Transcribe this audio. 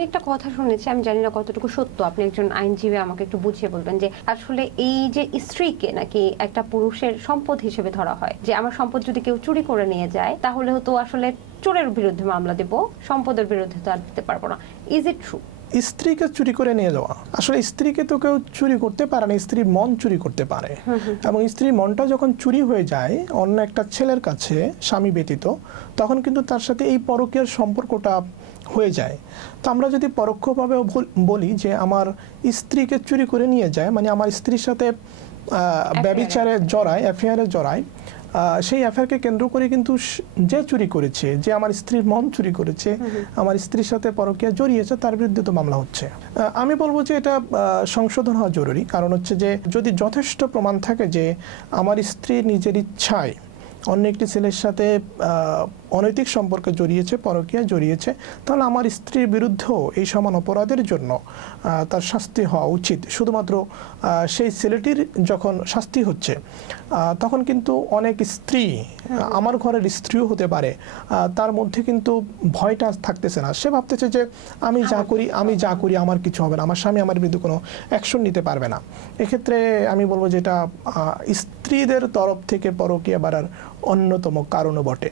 আমি একটা কথা শুনেছি, আমি জানি না কতটুকু সত্য, আপনি একজন আইনজীবী, আমাকে একটু বুঝিয়ে বলবেন যে আসলে এই যে স্ত্রীকে নাকি একটা পুরুষের সম্পদ হিসেবে ধরা হয়, যে আমার সম্পদ যদি কেউ চুরি করে নিয়ে যায় তাহলে হতো আসলে চোরের বিরুদ্ধে মামলা দেব, সম্পদের বিরুদ্ধে তো আর দিতে পারবো না। Is it true? স্ত্রীকে চুরি করে নিয়ে যাওয়া, আসলে স্ত্রীকে তো কেউ চুরি করতে পারে না, স্ত্রীর মন চুরি করতে পারে। এবং স্ত্রীর মনটা যখন চুরি হয়ে যায় অন্য একটা ছেলের কাছে স্বামী ব্যতীত, তখন কিন্তু তার সাথে এই পরকীয়ার সম্পর্কটা হয়ে যায়। তো আমরা যদি পরোক্ষভাবে বলি যে আমার স্ত্রীকে চুরি করে নিয়ে যায়, মানে আমার স্ত্রীর সাথে ব্যভিচারে জড়ায়, অ্যাফেয়ারে জড়ায়, সেই অ্যাফেয়ারকে কেন্দ্র করে কিন্তু যে চুরি করেছে, যে আমার স্ত্রীর মন চুরি করেছে, আমার স্ত্রীর সাথে পরকীয়া জড়িয়েছে, তার বিরুদ্ধে তো মামলা হচ্ছে। আমি বলবো যে এটা সংশোধন হওয়া জরুরি। কারণ হচ্ছে যে যদি যথেষ্ট প্রমাণ থাকে যে আমার স্ত্রী নিজের ইচ্ছায় অন্য একটি ছেলের সাথে অনৈতিক সম্পর্কে জড়িয়েছে, পরকীয়া জড়িয়েছে, তাহলে আমার স্ত্রীর বিরুদ্ধেও এই সমান অপরাধের জন্য তার শাস্তি হওয়া উচিত। শুধুমাত্র সেই ছেলেটির যখন শাস্তি হচ্ছে, তখন কিন্তু অনেক স্ত্রী, আমার ঘরের স্ত্রীও হতে পারে, তার মধ্যে কিন্তু ভয়টা থাকতেছে না। সে ভাবতেছে যে আমি যা করি আমার কিছু হবে না, আমার স্বামী আমার বিরুদ্ধে কোনো অ্যাকশন নিতে পারবে না। এক্ষেত্রে আমি বলবো যে এটা স্ত্রীদের তরফ থেকে পরকীয়া বাড়ার অন্যতম কারণও বটে।